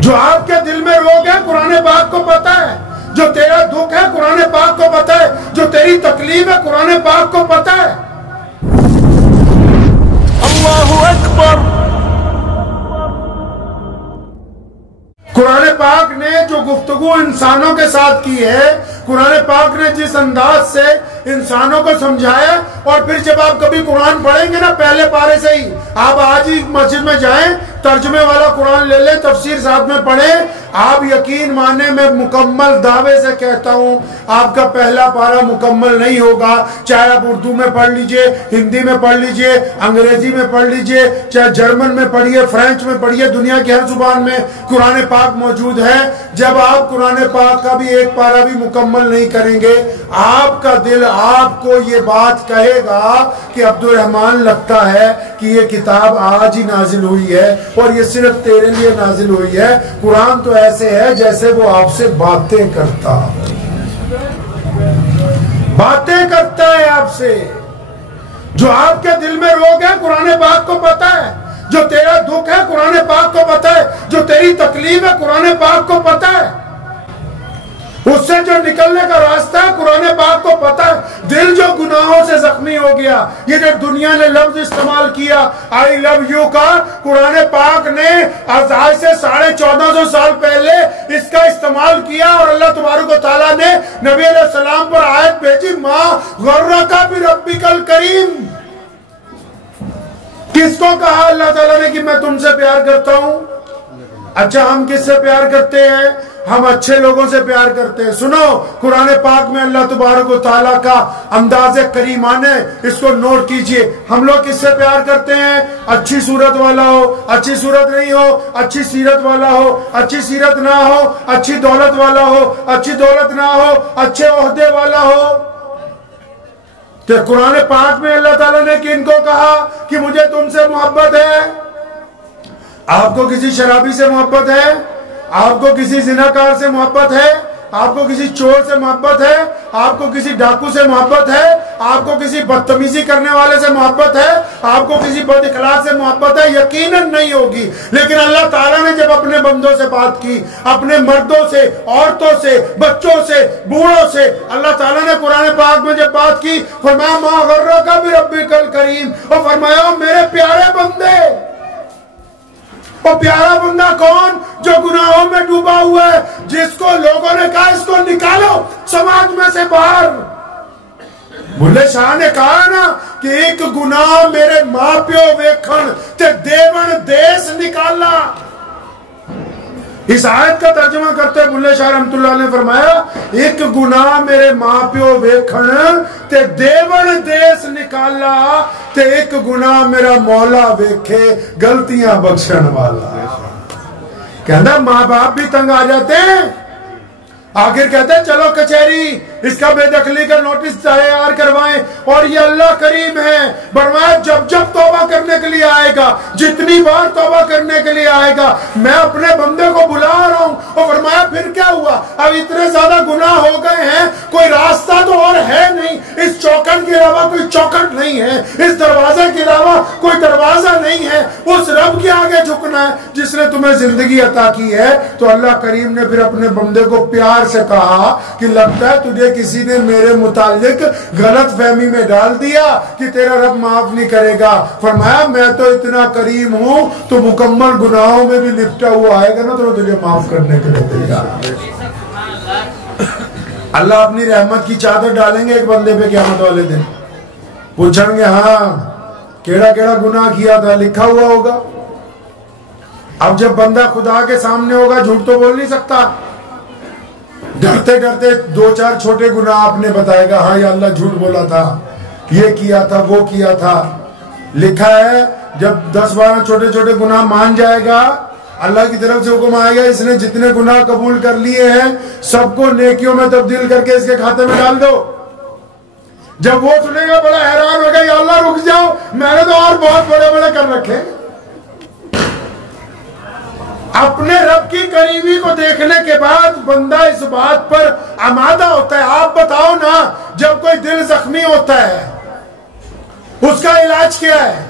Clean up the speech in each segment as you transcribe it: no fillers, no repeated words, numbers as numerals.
जो आपके दिल में रोग है कुरान पाक को पता है, जो तेरा दुख है कुरान पाक को पता है, जो तेरी तकलीफ है कुरान पाक को पता है। अल्लाहु अकबर। कुरान पाक ने जो गुफ्तगू इंसानों के साथ की है, कुरान पाक ने जिस अंदाज से इंसानों को समझाया, और फिर जब आप कभी कुरान पढ़ेंगे ना पहले पारे से ही, आप आज ही मस्जिद में जाएं, तर्जुमे वाला कुरान ले लें, तफसीर साथ में पढ़ें, आप यकीन माने मैं मुकम्मल दावे से कहता हूं आपका पहला पारा मुकम्मल नहीं होगा। चाहे आप उर्दू में पढ़ लीजिए, हिंदी में पढ़ लीजिए, अंग्रेजी में पढ़ लीजिए, चाहे जर्मन में पढ़िए, फ्रेंच में पढ़िए, दुनिया की हर जुबान में कुरान पाक मौजूद है। जब आप कुरान पाक का भी एक पारा भी मुकम्मल नहीं करेंगे, आपका दिल आपको ये बात कहेगा कि अब्दुल रहमान लगता है कि ये किताब आज ही नाजिल हुई है और ये सिर्फ तेरे लिए नाजिल हुई है। कुरान तो ऐसे है जैसे वो आपसे बातें करता है आपसे। जो आपके दिल में रोग है कुरान पाक को पता है, जो तेरा दुख है कुरान पाक को पता है, जो तेरी तकलीफ है कुरान पाक को पता है, उससे जो निकलने का रास्ता है कुरान पाक को पता है। दिल जो गुनाहों से जख्मी हो गया, ये जो दुनिया ने लफ्ज इस्तेमाल किया आई लव यू का, कुरान पाक ने आज से 1450 साल पहले इसका इस्तेमाल किया, और अल्लाह तबारक व तआला ने नबी अलैहिस्सलाम पर आयत भेजी, माँ गर्रका बिरब्बिकल करीम। किसको कहा अल्लाह ताला ने कि मैं तुमसे प्यार करता हूं? अच्छा, हम किससे प्यार करते हैं? हम अच्छे लोगों से प्यार करते हैं। सुनो, कुरान पाक में अल्लाह तबारक व तआला का अंदाज़े करीमाने, इसको नोट कीजिए। हम लोग किससे प्यार करते हैं? अच्छी सूरत वाला हो, अच्छी सूरत नहीं हो, अच्छी सीरत वाला हो, अच्छी सीरत ना हो, अच्छी दौलत वाला हो, अच्छी दौलत ना हो, अच्छे ओहदे वाला हो। तो कुरान पाक में अल्लाह ताला ने किनको कहा कि मुझे तुमसे मोहब्बत है? आपको किसी शराबी से मोहब्बत है? आपको किसी जिनाकार से मोहब्बत है? आपको किसी चोर से मोहब्बत है? आपको किसी डाकू से मोहब्बत है? आपको किसी बदतमीजी करने वाले से मोहब्बत है? आपको किसी बदइखलाक से मोहब्बत है? यकीनन नहीं होगी। लेकिन अल्लाह ताला ने जब अपने बंदों से बात की, अपने मर्दों से, औरतों से, बच्चों से, बूढ़ों से, अल्लाह ताला ने कुरान पाक में जब बात की, फरमाया मा गर्रका बिरब्बिकल करीम, और फरमाया मेरे प्यारे बंदे। और प्यारा बंदा कौन? जो गुनाहों में डूबा हुआ है, जिसको लोगों ने कहा इसको निकालो समाज में से बाहर। बुल्ले शाह ने कहा ना कि एक गुनाह मेरे मां प्यो वेखण ते देवण देश निकाला। इस आयत का तर्जुमा करते हुए बुल्ले शाह रहमतुल्लाह ने फरमाया, एक गुनाह मेरे मां प्यो वेखण ते देवण देश निकाला, ते एक गुनाह मेरा मौला वेखे गलतियां बख्शण वाला। कहता माँ बाप भी तंग आ जाते हैं, आखिर कहते हैं चलो कचहरी इसका बेदखली का नोटिस तैयार करवाएं, और ये अल्लाह करीम है, फरमाया जब जब तौबा करने के लिए आएगा, जितनी बार तौबा करने के लिए आएगा, मैं अपने बंदे को बुला रहा हूं। और फरमाया फिर क्या हुआ? अब इतने ज्यादा गुनाह हो गए हैं, कोई रास्ता तो और है नहीं, इस चौखट के अलावा कोई चौखट नहीं है, इस दरवाजे के अलावा कोई दरवाजा नहीं है, उस रब के आगे झुकना है जिसने तुम्हें जिंदगी अता की है। तो अल्लाह करीम ने फिर अपने बंदे को प्यार से कहा कि लगता है तुझे किसी ने मेरे मुतालिक गलत फहमी में डाल दिया कि तेरा रब माफ नहीं करेगा। फरमाया मैं तो इतना करीम हूं, तो मुकम्मल गुनाहों में भी लिपटा हुआ आएगा ना तो तुझे माफ करने के लिए तैयार। अल्लाह अपनी रहमत की चादर डालेंगे एक बंदे पे क़यामत वाले दिन, पूछेंगे हाँ केड़ा केड़ा गुनाह किया था, लिखा हुआ होगा। अब जब बंदा खुदा के सामने होगा झूठ तो बोल नहीं सकता, डरते डरते 2-4 छोटे गुनाह आपने बताएगा, हाँ या अल्लाह झूठ बोला था, ये किया था, वो किया था। लिखा है जब 10-12 छोटे छोटे गुनाह मान जाएगा, अल्लाह की तरफ से हुक्म आएगा इसने जितने गुनाह कबूल कर लिए हैं सबको नेकियों में तब्दील करके इसके खाते में डाल दो। जब वो सुनेगा बड़ा हैरान होगा, या अल्लाह रुक जाओ, मैंने तो और बहुत बड़े बड़े कर रखे। अपने रब की करीबी को देखने के बाद बंदा इस बात पर आमादा होता है। आप बताओ ना, जब कोई दिल जख्मी होता है उसका इलाज क्या है?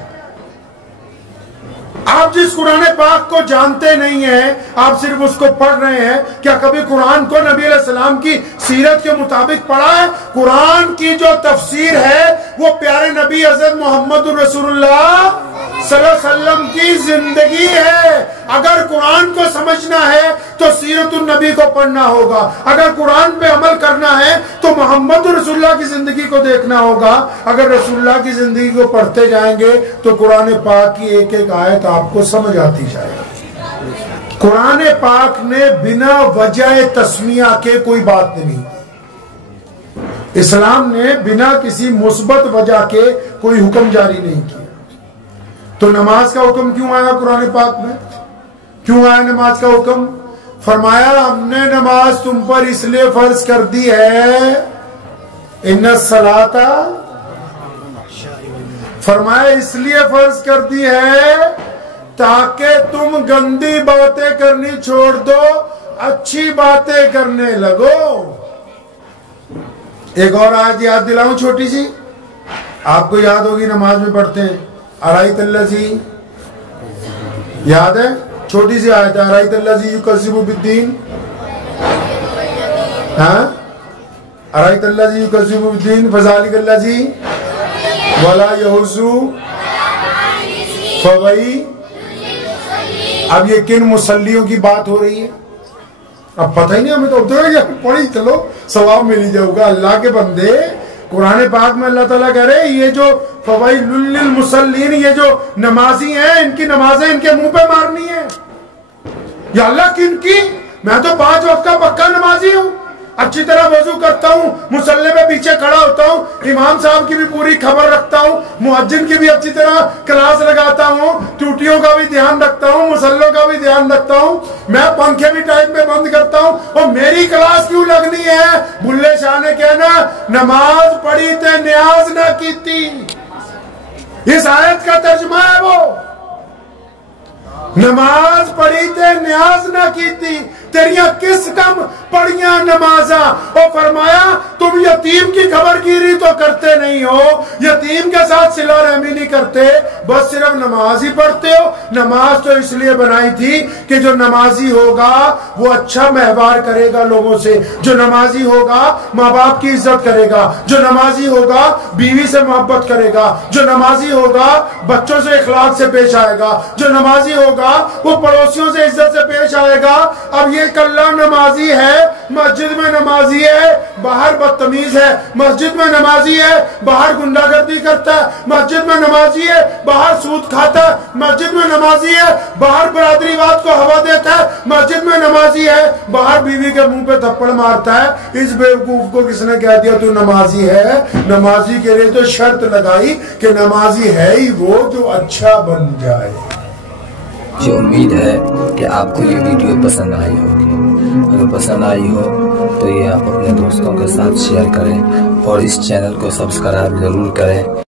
आप जिस कुरान पाक को जानते नहीं हैं, आप सिर्फ उसको पढ़ रहे हैं, क्या कभी कुरान को नबी अलैहिस्सलाम की सीरत के मुताबिक पढ़ा है? कुरान की जो तफसीर है वो प्यारे नबी हज़रत मोहम्मद रसूलुल्लाह सल्लल्लाहु अलैहि वसल्लम की जिंदगी है। अगर कुरान को समझना है तो सीरतुन नबी को पढ़ना होगा, अगर कुरान पे अमल करना है तो मोहम्मद रसूलुल्लाह की जिंदगी को देखना होगा। अगर रसूलुल्लाह की जिंदगी को पढ़ते जाएंगे तो कुरान पाक की एक एक आयत आपको समझ आती जाएगी। कुरान पाक ने बिना वजह तस्मिया के कोई बात नहीं, इस्लाम ने बिना किसी मुस्बत वजह के कोई हुक्म जारी नहीं किया। तो नमाज का हुक्म क्यों आया कुरान पाक में? क्यों आया नमाज का हुक्म? फरमाया हमने नमाज तुम पर इसलिए फर्ज कर दी है, इन्ना सलाता, फरमाया इसलिए फर्ज कर दी है ताकि तुम गंदी बातें करनी छोड़ दो, अच्छी बातें करने लगो। एक और आयत याद दिलाऊं छोटी सी, आपको याद होगी, नमाज में पढ़ते हैं अराइतल्लज़ी, याद है? छोटी सी आयत है, अराइतल्लज़ी युकज़्ज़िबु बिद्दीन, हाँ, अराइतल्लज़ी युकज़्ज़िबु बिद्दीन फ़ज़ालिकल्लज़ी वला यहुज़्ज़ु फ़वई। अब ये किन मुसल्लियों की बात हो रही है? अब पता ही नहीं हमें, तो पढ़ी चलो सवाब मिल ही जाऊगा। अल्लाह के बंदे, कुरान पाक में अल्लाह ताला कह रहे ये जो फवाइलुल लिल मुसल्लीन, ये जो नमाजी हैं, इनकी नमाजें इनके मुंह पे मारनी है। या अल्लाह किनकी? मैं तो 5 वक्त का पक्का नमाजी हूँ, अच्छी तरह वजू करता हूँ, मुसल्ले में पीछे खड़ा होता हूँ, इमाम साहब की भी पूरी खबर रखता हूँ, मुअज्जिन की भी अच्छी तरह क्लास लगाता हूँ, टूटियों का भी ध्यान रखता हूँ, मुसल्लों का भी ध्यान रखता हूँ, मैं पंखे भी टाइम पे बंद करता हूँ, और मेरी क्लास क्यों लगनी है? बुल्ले शाह ने कहना नमाज पढ़ी ते न्याज ना कीती, इस आयत का तर्जुमा है वो, नमाज पढ़ी ते न्याज ना कीती, तेरिया किस कम पढ़िया नमाजा। और फरमाया तुम यतीम की खबरगिरी तो करते नहीं हो, यतीम के साथ सिला रहमी नहीं करते, बस सिर्फ नमाज ही पढ़ते हो। नमाज तो इसलिए बनाई थी कि जो नमाजी होगा वो अच्छा व्यवहार करेगा लोगों से, जो नमाजी होगा माँ बाप की इज्जत करेगा, जो नमाजी होगा बीवी से मोहब्बत करेगा, जो नमाजी होगा बच्चों से इखलाक से पेश आएगा, जो नमाजी होगा वो पड़ोसियों से इज्जत से पेश आएगा। अब ये कल्ला नमाजी है, मस्जिद में नमाजी है, बाहर बदतमीज है, मस्जिद में नमाजी है, बाहर गुंडागर्दी करता है, मस्जिद में नमाजी है, बाहर सूद खाता है, मस्जिद में नमाजी है, बाहर बरादरीवाद को हवा देता है, मस्जिद में नमाजी है, बाहर बीवी के मुंह पे थप्पड़ मारता है। इस बेवकूफ को किसने कह दिया तू नमाजी है? नमाजी के लिए तो शर्त लगाई कि नमाजी है ही वो जो अच्छा बन जाए। मुझे उम्मीद है कि आपको ये वीडियो पसंद आई होगी। अगर पसंद आई हो तो ये आप अपने दोस्तों के साथ शेयर करें और इस चैनल को सब्सक्राइब जरूर करें।